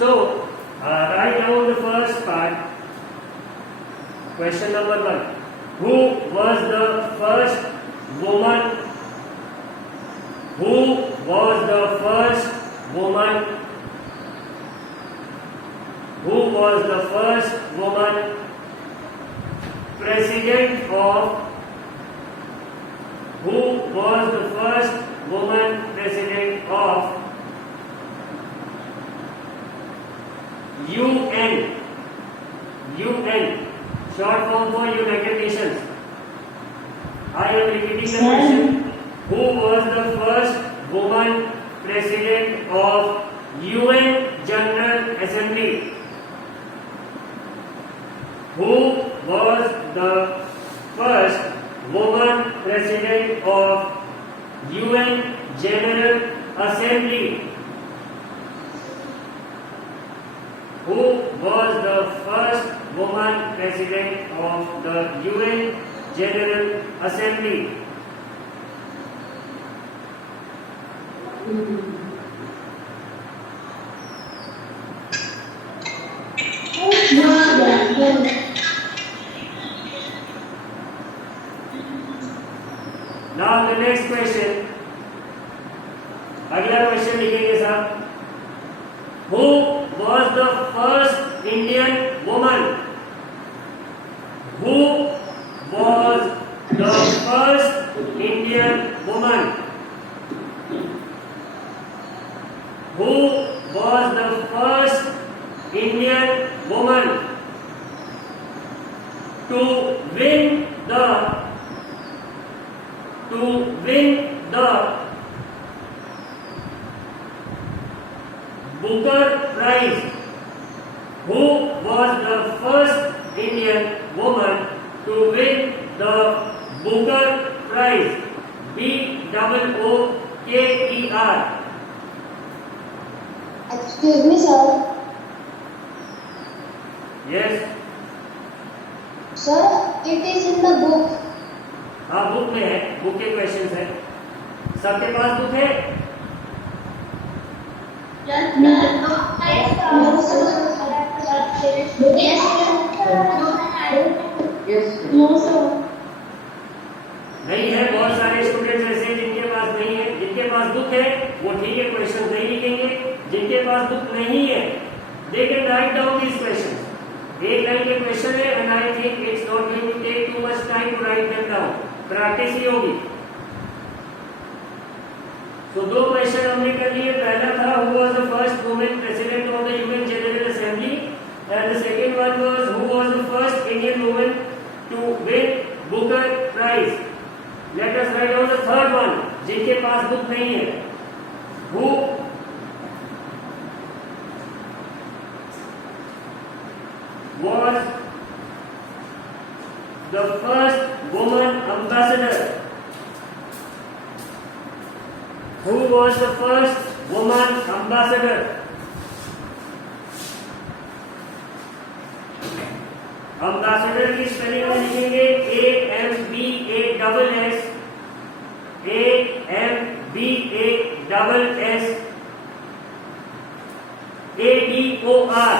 So, write down the first part. Question number 1. Who was the first woman? Who was the first woman? Who was the first woman president of? Who was the first woman president of UN? UN, short form for United Nations. I am repeating the question. Who was the first woman president of UN General Assembly? Who was the first woman president of UN General Assembly? Who was the first woman president of the UN General Assembly? Now the next question. अगला question लिखेंगे साहब. Who was the first Indian woman? Who was the first Indian woman? Who was the first Indian woman to win the Booker Prize? Who was the first Indian woman to win the Booker Prize? BOOKER. Excuse me, sir. Yes. Sir, it is in the book. हाँ, book में है. Book के questions है. सबके पास book है? No, sir. नहीं है. बहुत सारे स्टूडेंट्स ऐसे हैं जिनके पास नहीं है. जिनके पास बुक है वो ठीक है, क्वेश्चन नहीं लिखेंगे. जिनके पास बुक नहीं है, they can write down these questions. एक लाइन के क्वेश्चन है and I think it's not going to take too much time to write them down. Practice ही होगी. तो दो क्वेश्चन हमने कर लिए. पहला था who was the first woman president of the UN General Assembly and the second one was who was the first Indian woman to win Booker Prize. Let us write down the third one. जिनके पास book नहीं है. Who was the first woman ambassador? Who was the first woman ambassador? Ambassador की spelling में लिखेंगे AMBASS. AMBASSADOR.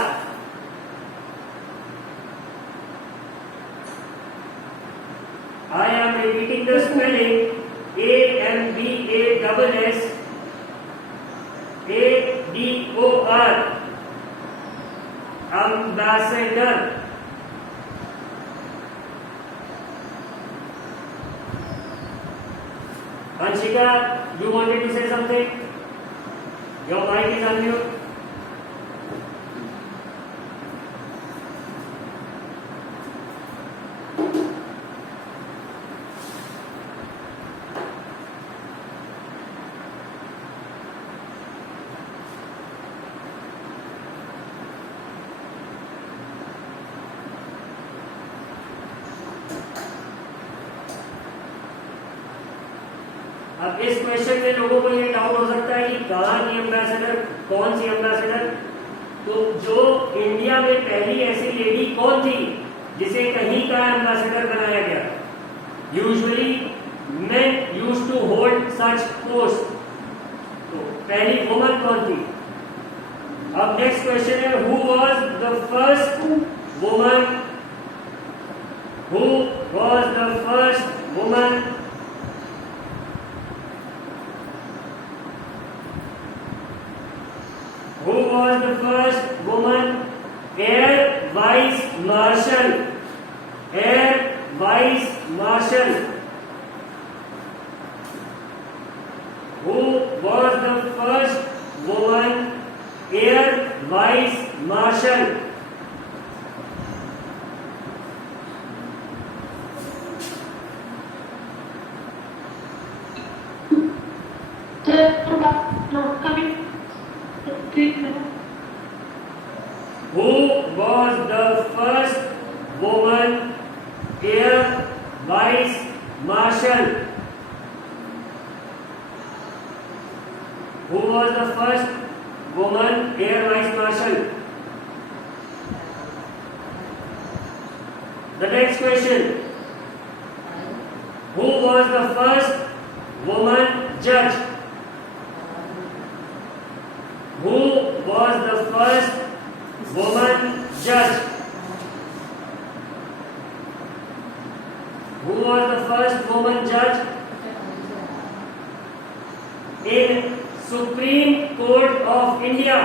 I am repeating the spelling. AMBASSADOR. Ambassador. Anshika, you wanted to say something? Your mic is unmute. अब इस question में लोगों को ये doubt हो सकता है कि कहाँ की एम्बेसडर, कौन सी एम्बेसडर. तो जो इंडिया में पहली ऐसी लेडी कौन थी जिसे कहीं का एम्बेसडर बनाया गया? Usually men used to hold such post. तो पहली वुमन कौन थी? अब नेक्स्ट क्वेश्चन है, who was the first woman, who was the first woman who was the first woman air vice marshal, air vice marshal, who was the first woman air vice marshal? Who was the first woman air vice marshal? Who was the first woman air vice marshal? The next question, who was the first woman judge? Who was the first woman judge? Who was the first woman judge in Supreme Court of India?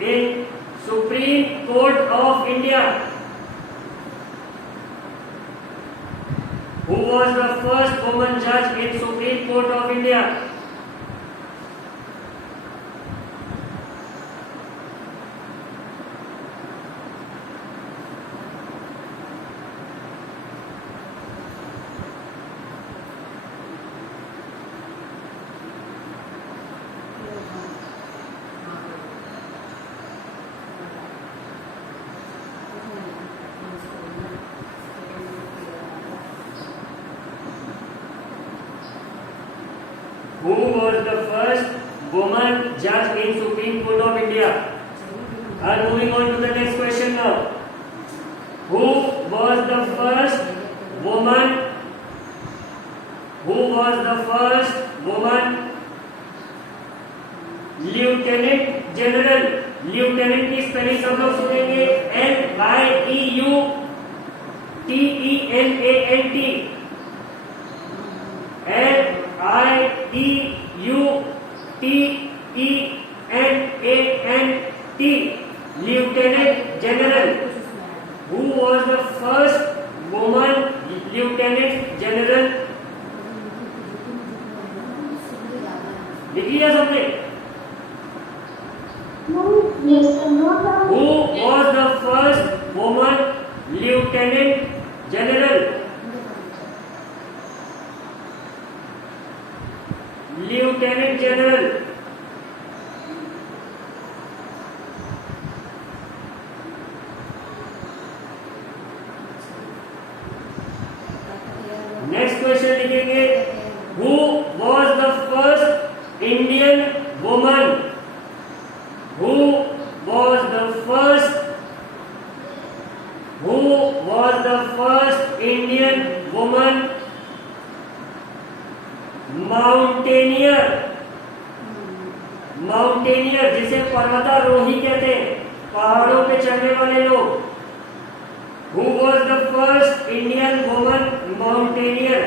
In Supreme Court of India, who was the first woman judge in Supreme Court of India? Who was the first woman judge in Supreme Court of India? And moving on to the next question now. Who was the first woman? Who was the first woman lieutenant general? लिeutenant की spelling सब लोग सुनेंगे, LIEUTENANT, lieutenant general. Who was the first woman lieutenant general? लिख लिया सबने? Yes, sir. No, sir. Who was the first woman lieutenant general? Lieutenant general. Next question लिखेंगे, who was the first Indian woman? Who was the first Indian woman mountaineer, जिसे पर्वतारोही कहते हैं, पहाड़ों पे चढ़ने वाले लोग. Who was the first Indian woman mountaineer?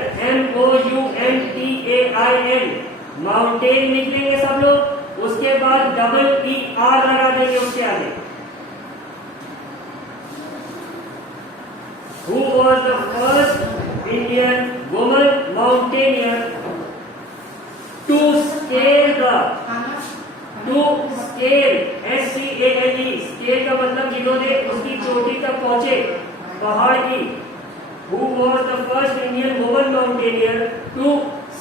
MOUNTAIN. Mountain लिख लेंगे सब लोग, उसके बाद ER लगा देंगे उसके आगे. Who was the first Indian woman mountaineer to scale SCALE, scale का मतलब जिन्होंने उसकी चोटी तक पहुंचे, पहाड़ की. Who was the first Indian woman mountaineer to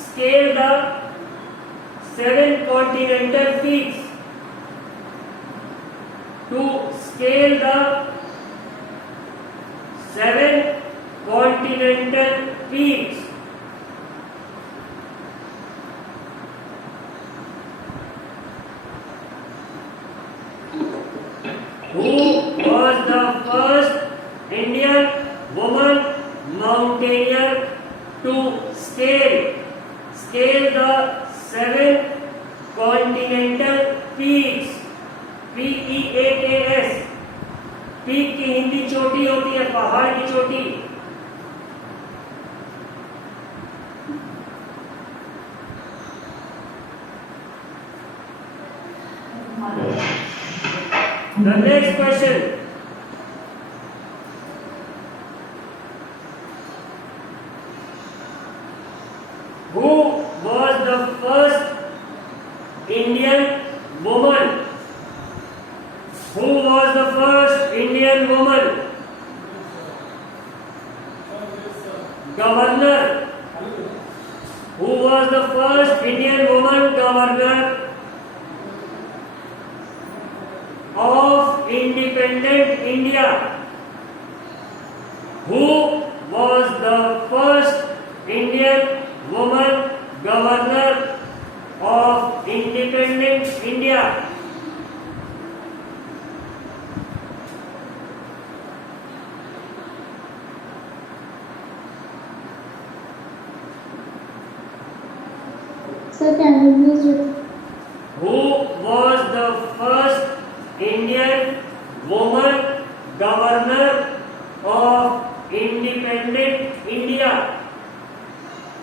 scale the 7 continental peaks? To scale the 7 continental peaks. Who was the first Indian woman mountaineer to scale the 7 continental peaks, P-E-A-K-S, peak की हिंदी चोटी होती है, पहाड़ की चोटी। The next question. Who was the first Indian woman? Who was the first Indian woman? Governor. Who was the first Indian woman governor of independent India? Who was the first Indian woman governor of independent India? Sir, can you please repeat? Who was the first Indian woman governor of independent India?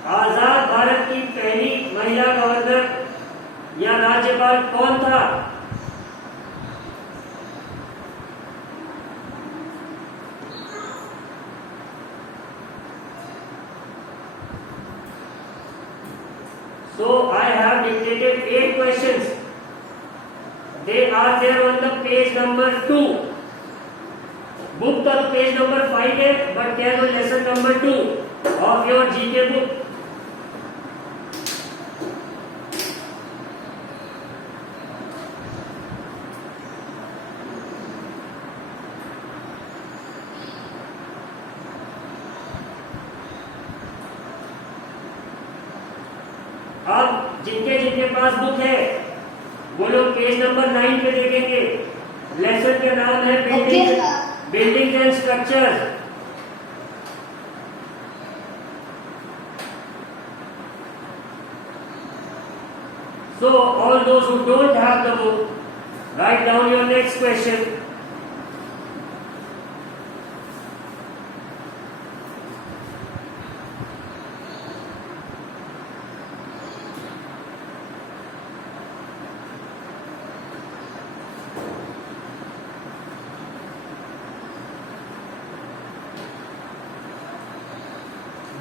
आजाद भारत की पहली महिला governor या राज्यपाल कौन था? So I have dictated 8 questions. They are there on the page number 2. Book का तो page number 5 है, but they are on lesson number 2 of your GK book. अब जिनके जिनके पास बुक है वो लोग पेज नंबर 9 पे देखेंगे। लेसन का नाम है building and structures. So all those who don't have the book, write down your next question.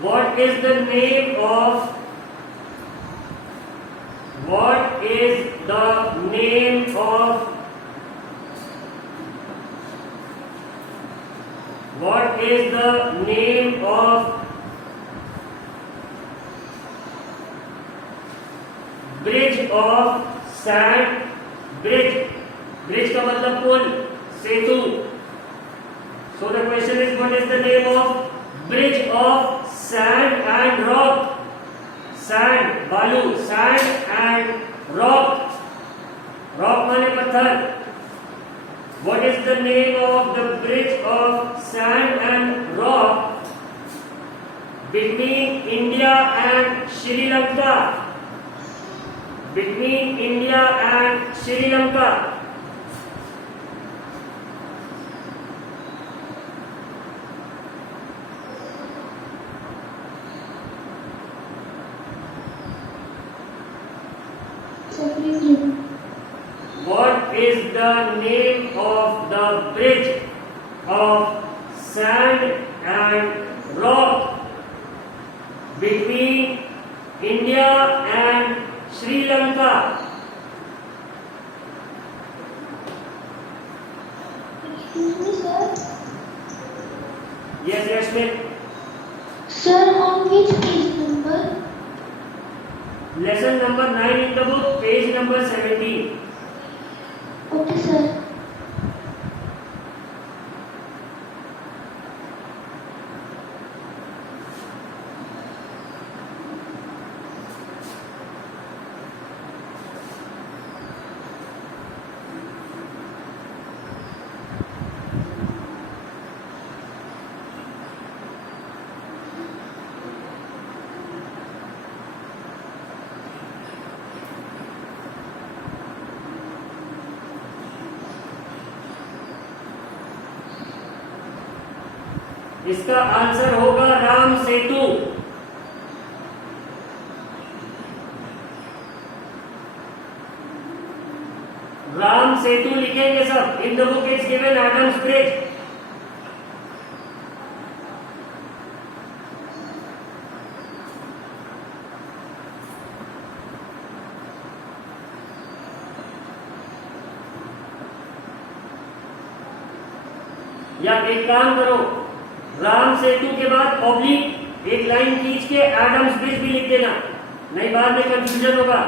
What is the name of bridge of sand? Bridge का मतलब पुल, सेतु। So the question is, what is the name of bridge of sand and rock? Sand, बालू, sand and rock. Rock माने पत्थर। What is the name of the bridge of sand and rock between India and Sri Lanka? Between India and Sri Lanka. Sir, please repeat. What is the name of the bridge of sand and rock between India and Sri Lanka? Excuse me, sir. Yes, Yashmin. Sir, on which page number? Lesson number 9 in the book, page number 17. Okay, sir. इसका answer होगा राम सेतु। राम सेतु लिखेंगे सब। In the book is given Adam's bridge. या एक काम करो, राम सेतु के बाद ऑब्लिक एक लाइन खींच के एडम्स ब्रिज भी लिख देना, नहीं बाद में कंफ्यूजन होगा।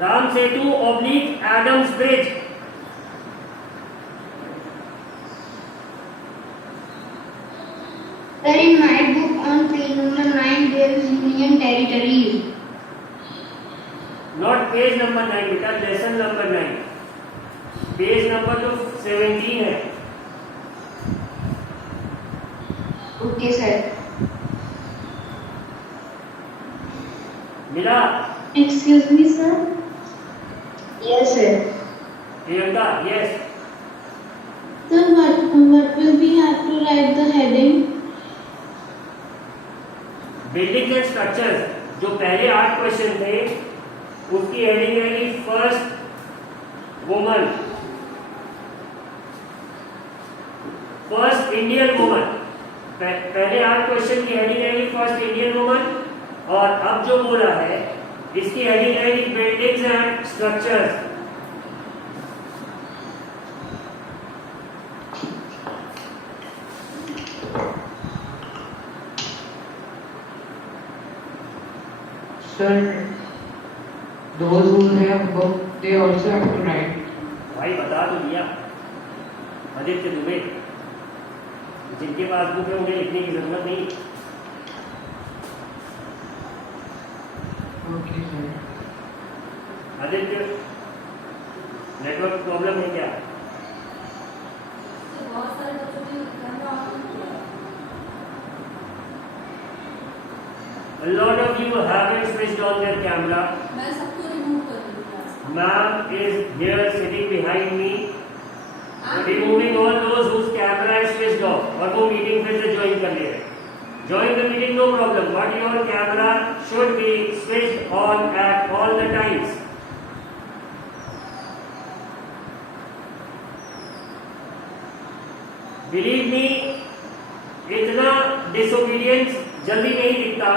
Ram Setu oblique Adam's Bridge. Sir, in my book on page number 9 there is Union Territories. Not page number 9 बेटा, लेसन नंबर 9। पेज नंबर तो 17 है। Okay, sir. मिला? Excuse me, sir. Yes, sir. Priyanka, yes. Sir, what will we have to write the heading? Buildings and structures, जो पहले 8 question थे उसकी heading रहेगी first woman, first Indian woman. पहले 8 question की हेडिंग रहेगी फर्स्ट इंडियन वुमन, और अब जो बोला है इसकी हेडिंग रहेगी buildings and structures. Sir, those who have book, they also have to write. भाई बता तो दिया, आदित्य दुबे, जिनके पास बुक है उन्हें लिखने की जरूरत नहीं। Okay, sir. Aditya, network problem है क्या? बहुत सारे बच्चों ने कैमरा ऑन नहीं किया। A lot of you haven't switched on their camera. मैं सबको रिमूव कर दूंगी क्लास से। Ma'am is here sitting behind me, removing all those whose camera is switched off, और वो मीटिंग फिर से ज्वाइन कर ले रहे। Join the meeting, no problem, but your camera should be switched on at all the times. Believe me, इतना disobedience जल्दी नहीं दिखता,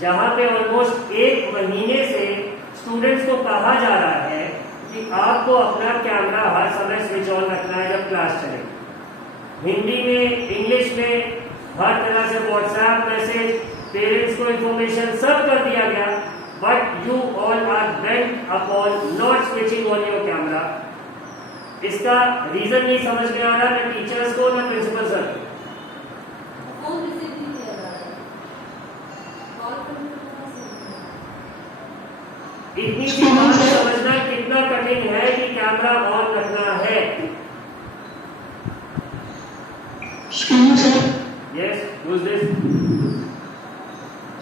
जहां पे ऑलमोस्ट 1 महीने से स्टूडेंट्स को कहा जा रहा है कि आपको अपना कैमरा हर समय स्विच ऑन रखना है जब क्लास चले। हिंदी में, इंग्लिश में, हर तरह से व्हाट्सएप मैसेज, पेरेंट्स को इंफॉर्मेशन सब कर दिया गया, but you all are bent upon not switching on your camera. इसका रीजन नहीं समझ में आ रहा, न टीचर्स को न प्रिंसिपल सर को। फोन रिसीव नहीं किया जा रहा है। कॉल करने के बाद से इतनी सी बात समझना कितना कठिन है कि कैमरा ऑन रखना है। Yes, who is this?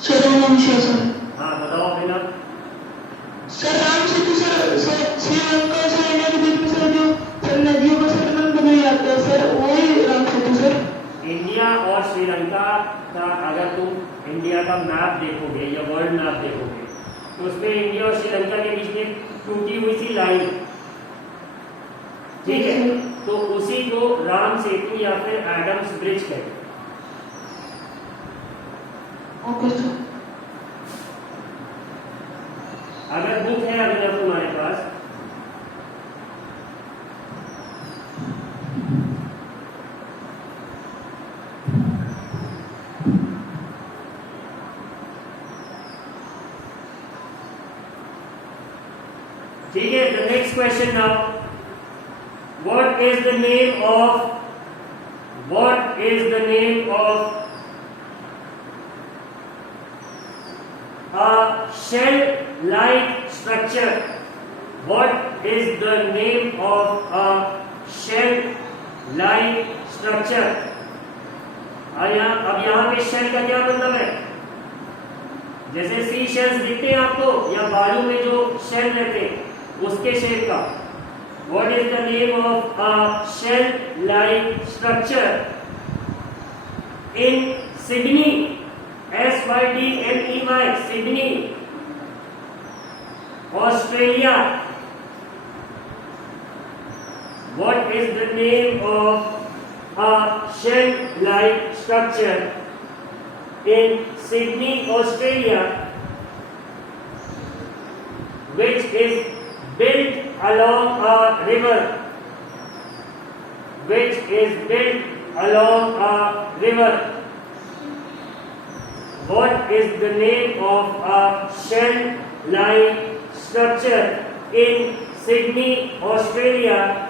Sir नमस्कार सर। हाँ बताओ बिना। सर राम सेतु सर श्रीलंका से इंडिया के बीच में सर जो सर नदियों का सेटलमेंट बनाया जाता है सर, वही राम सेतु सर। इंडिया और श्रीलंका का अगर तुम इंडिया का मैप देखोगे या वर्ल्ड मैप देखोगे तो उसमें इंडिया और श्रीलंका के बीच में टूटी हुई सी लाइन, ठीक है, तो उसी को राम सेतु या फिर एडम्स ब्रिज कहते हैं। Okay sir. अगर बुक है अभिनव तुम्हारे पास, ठीक है। The next question now, what is the name of a shell like structure? What is the name of a shell like structure? अब यहाँ पे शेल का क्या मतलब है? जैसे सी शेल्स दिखते हैं आपको, या बालू में जो शेल रहते हैं उसके शेप का। What is the name of a shell-like structure in Sydney? SYDNEY, Sydney, Australia. What is the name of a shell-like structure in Sydney, Australia, which is built along a river? Which is built along a river? What is the name of a shell-like structure in Sydney, Australia,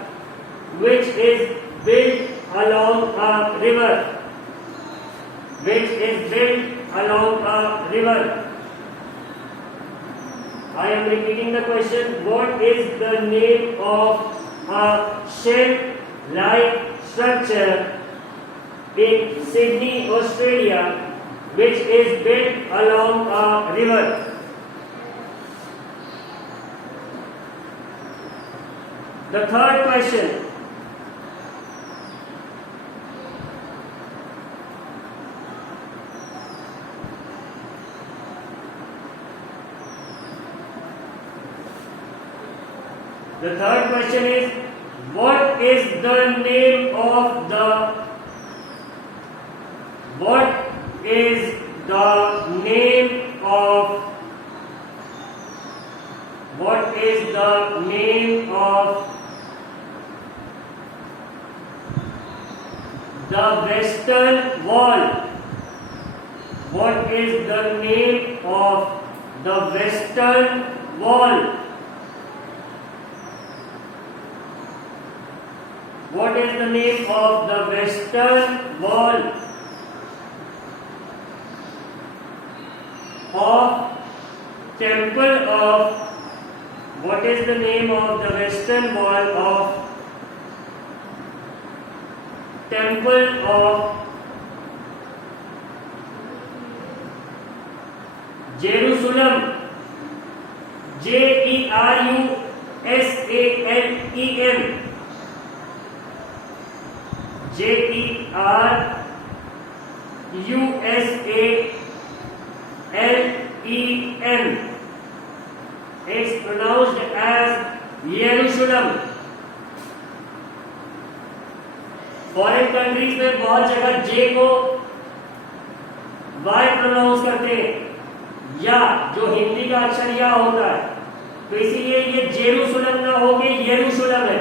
which is built along a river? Which is built along a river? I am repeating the question. What is the name of a shell-like structure in Sydney, Australia, which is built along a river? The third question. The third question is, what is the name of the Western Wall? What is the name of the Western Wall? What is the name of the Western Wall of Temple of? What is the name of the Western Wall of Temple of Jerusalem? Jerusalem. Jerusalem. It's pronounced as Jerusalem. Foreign countries में बहुत जगह जे को Y pronounce करते हैं, या जो हिंदी का अक्षर या होता है, तो इसीलिए ये जेरूसलम ना होके यरूशलेम है।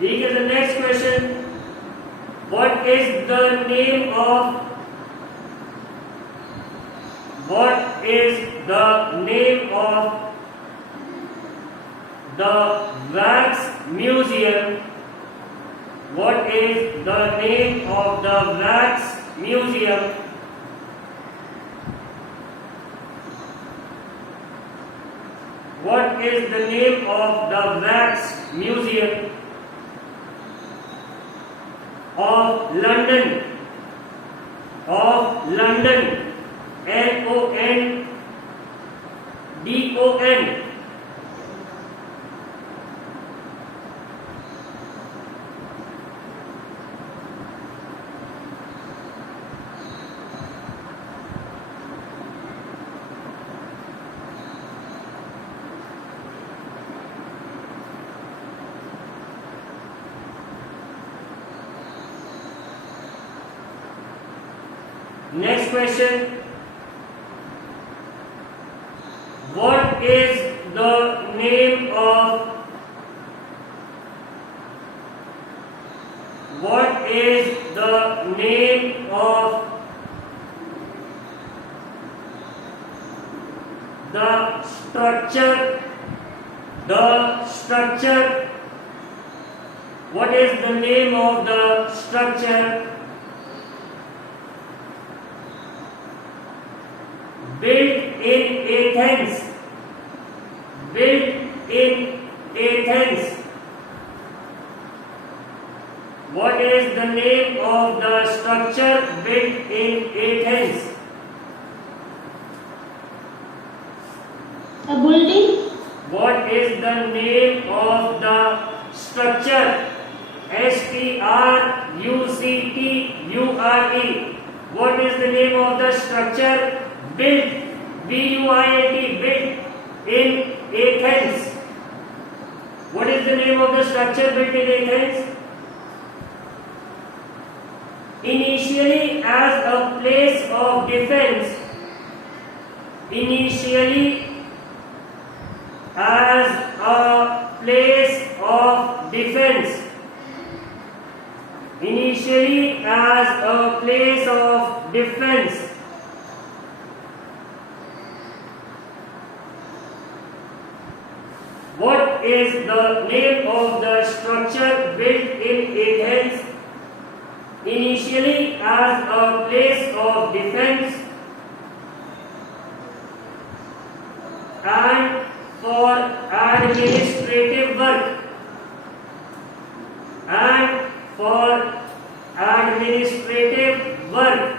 ठीक है, the next question, what is the name of the wax museum? What is the name of the wax museum? What is the name of the wax museum of London? Of London. London. Next question. What is the name of the structure? What is the name of the structure built in Athens? Built in Athens? What is the name of the structure built in Athens? A building? What is the name of the structure? structure. What is the name of the structure built? built built in Athens? What is the name of the structure built in Athens? Initially as a place of defense. Initially as a place of defense. Initially as a place of defense. What is the name of the structure built in Athens? Initially as a place of defense and for administrative work. And for administrative work.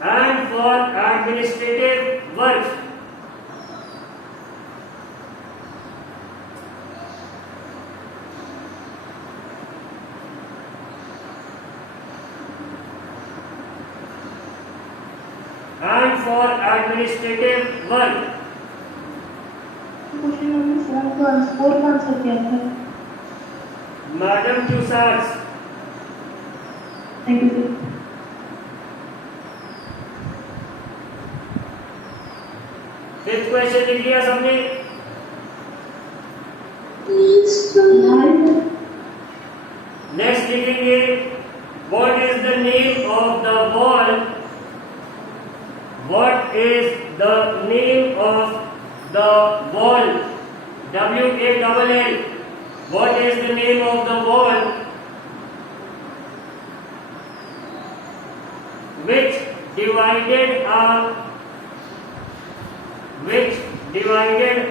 And for administrative work. And for administrative work. Question number 4 का answer क्या था? Madam Tussauds. Thank you sir. Fifth question लिख लिया सबने? Next लिखेंगे What is the name of the wall? What is the name of the wall? WALL. What is the name of the wall which divided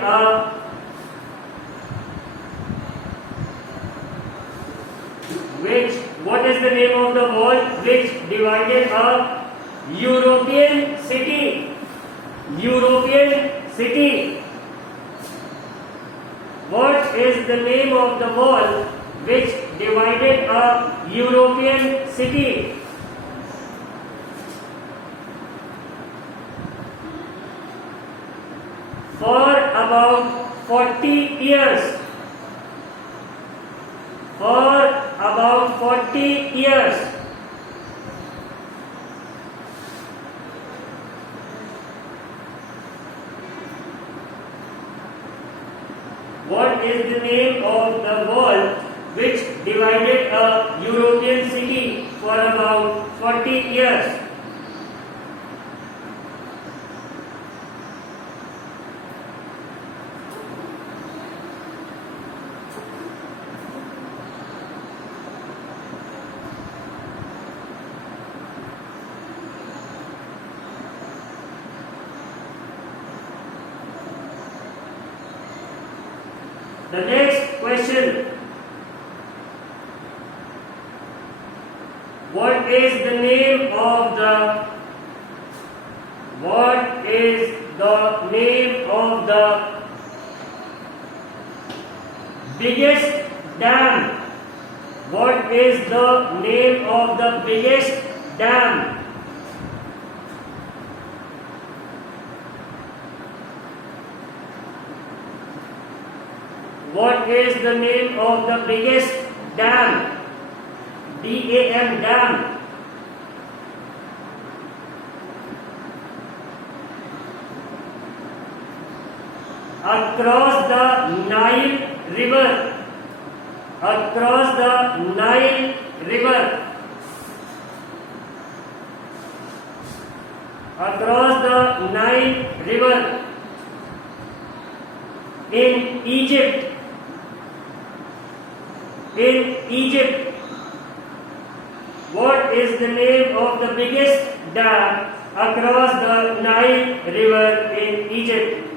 a what is the name of the wall which divided a European city? What is the name of the wall which divided a European city? For about 40 years. For about 40 years. What is the name of the wall which divided a European city for about 40 years? The next question. What is the name of the biggest dam? What is the name of the biggest dam? What is the name of the biggest dam? DAM, dam. Across the Nile River. Across the Nile River. Across the Nile River. In Egypt. In Egypt. What is the name of the biggest dam across the Nile River in Egypt.